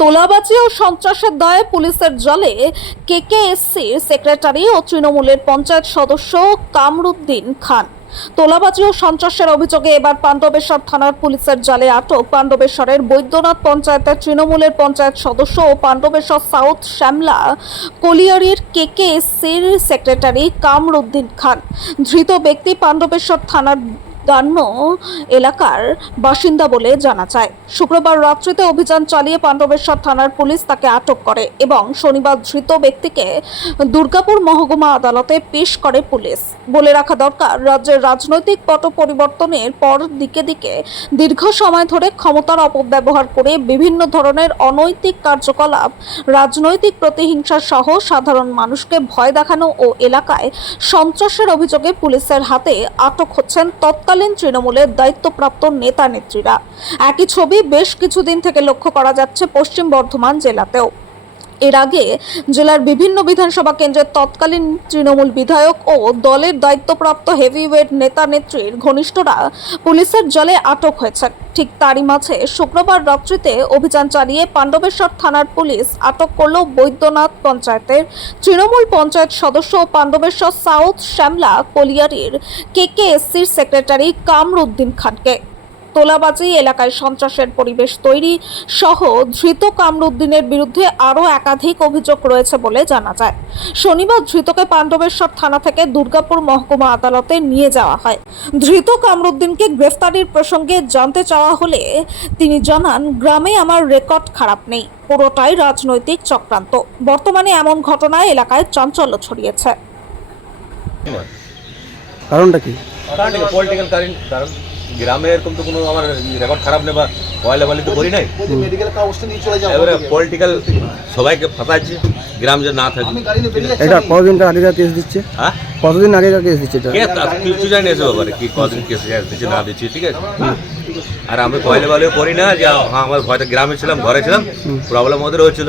তোলাবাজি ও সন্ত্রাসের দায়ে পুলিশের জালে কেকেএসসির সেক্রেটারি ও তৃণমূলের পঞ্চায়েত সদস্য কামরুদ্দিন খান। তোলাবাজি ও সন্ত্রাসের অভিযোগে এবার পাণ্ডবেশ্বর থানার পুলিশের জালে আটক পাণ্ডবেশ্বরের বৈদ্যনাথ পঞ্চায়েতের তৃণমূলের পঞ্চায়েত সদস্য ও পাণ্ডবেশ্বর সাউথ শ্যামলা কলিয়ারির কেকেএসসির সেক্রেটারি কামরুদ্দিন খান। ধৃত ব্যক্তি পাণ্ডবেশ্বর থানার দান্ন এলাকার বাসিন্দা বলে জানা যায়। শুক্রবার রাত্রিতে অভিযান চালিয়ে পাণ্ডবেশ্বর থানার পুলিশ তাকে আটক করে এবং শনিবার ধৃত ব্যক্তিকে দুর্গাপুর মহকুমা আদালতে পেশ করে পুলিশ। বলে রাখা দরকার, রাজ্যের রাজনৈতিক পট পরিবর্তনের পর দিকে দিকে দীর্ঘ সময় ধরে ক্ষমতার অপব্যবহার করে বিভিন্ন ধরনের অনৈতিক কার্যকলাপ, রাজনৈতিক প্রতিহিংসা সহ সাধারণ মানুষকে ভয় দেখানো ও এলাকায় সন্ত্রাসের অভিযোগে পুলিশের হাতে আটক হচ্ছেন তৎকালীন তৃণমূলের দায়িত্বপ্রাপ্ত নেতা নেত্রীরা। একই ছবি বেশ কিছুদিন থেকে লক্ষ্য করা যাচ্ছে পশ্চিম বর্ধমান জেলাতেও। এর আগে জেলার বিভিন্ন বিধানসভা কেন্দ্রের তৎকালীন তৃণমূল বিধায়ক ও দলের দায়িত্বপ্রাপ্ত হেভিওয়েট নেতা নেত্রীর ঘনিষ্ঠরা পুলিশের জালে আটক হয়েছেন। ঠিক তারই মাঝে শুক্রবার রাত্রিতে অভিযান চালিয়ে পাণ্ডবেশ্বর থানার পুলিশ আটক করল বৈদ্যনাথ পঞ্চায়েতের তৃণমূল পঞ্চায়েত সদস্য ও পাণ্ডবেশ্বর সাউথ শ্যামলা কলিয়ারির কেকেএসসির সেক্রেটারি কামরুদ্দিন খানকে। তোলাবাজি এলাকায় সন্ত্রাসের পরিবেশ তৈরি সহ ধৃত কামরুদ্দিনের বিরুদ্ধে আরও একাধিক অভিযোগ রয়েছে বলে জানা যায়। শনিবার ধৃতকে পাণ্ডবেশ্বর থানা থেকে দুর্গাপুর মহকুমা আদালতে নিয়ে যাওয়া হয়। ধৃত কামরুদ্দিনকে গ্রেফতারির প্রসঙ্গে জানতে চাওয়া হলে তিনি জানান, গ্রামে আমার রেকর্ড খারাপ নেই, পুরোটাই রাজনৈতিক চক্রান্ত। বর্তমানে এমন ঘটনায় এলাকায় চাঞ্চল্য ছড়িয়েছে। কারণটা কি? পলিটিক্যাল কারণ গ্রামে এরকম তো কোনো আমার রেকর্ড খারাপ নেই বা পয়লাবালি তো করি নাই। এবারে পলিটিক্যাল সবাইকে ফাঁসাচ্ছে, গ্রাম যে না থাকে। এটা কতদিন আগেকার কেস দিচ্ছে? হ্যাঁ, কতদিন আগেকার কেস দিচ্ছে এটা? কিছু জানি এসে ব্যাপারে কি কতদিন কেস দিচ্ছে না দিচ্ছে, ঠিক আছে। আর আমি পয়লাবালিও করি না যে আমার ভয়টা গ্রামে ছিলাম, ঘরে ছিলাম, প্রবলেম ওদের হয়েছিল।